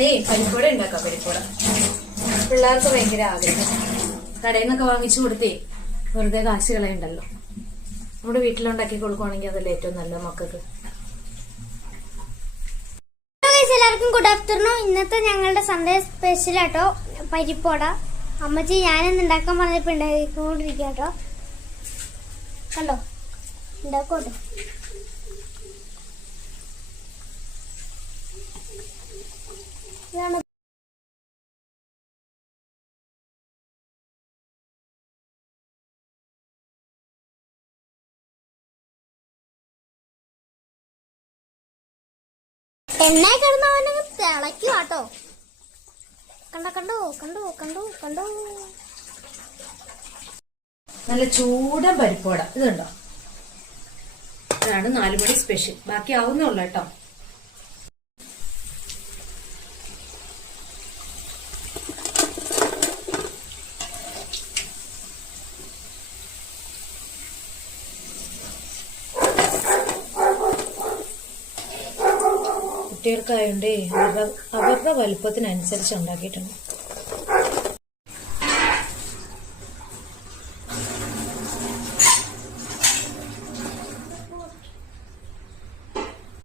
ഞാനേ പരിപ്പൂട ഉണ്ടാക്കാം. പരിപ്പൂട പിള്ളേർക്ക് ഭയങ്കര ആഗ്രഹം. കടയിൽ നിന്നൊക്കെ വാങ്ങിച്ചു കൊടുത്തേ വെറുതെ കാശ് കളയുണ്ടല്ലോ. നമ്മുടെ വീട്ടിലുണ്ടാക്കി കൊടുക്കുവാണെങ്കിൽ അതല്ലേ ഏറ്റവും നല്ല മക്കൾക്ക്. എല്ലാവർക്കും ഗുഡ് ആഫ്റ്റർനൂൺ. ഇന്നത്തെ ഞങ്ങളുടെ സൺഡേ സ്പെഷ്യൽ ആട്ടോ പരിപ്പോട. അമ്മച്ചി ഞാനെന്ന് ഉണ്ടാക്കാൻ പറഞ്ഞപ്പോ ഉണ്ടാക്കിക്കൊണ്ടിരിക്കുക കേട്ടോ. കണ്ടോ, ഉണ്ടാക്കോട്ടോ. ഇതാണ് എണ്ണ കിടന്നവനെ തിളയ്ക്കും കേട്ടോ. കണ്ടോ കണ്ടോ കണ്ടോ കണ്ടോ കണ്ടോ, നല്ല ചൂടൻ പരിപ്പോട. ഇതുണ്ടോ, ഇതാണ് 4 മണി സ്പെഷ്യൽ. ബാക്കി ആവുന്നുള്ളൂ കേട്ടോ. കുട്ടികൾക്കായോണ്ടേ അവരുടെ വലുപ്പത്തിനനുസരിച്ച് ഉണ്ടാക്കിയിട്ടുണ്ട്.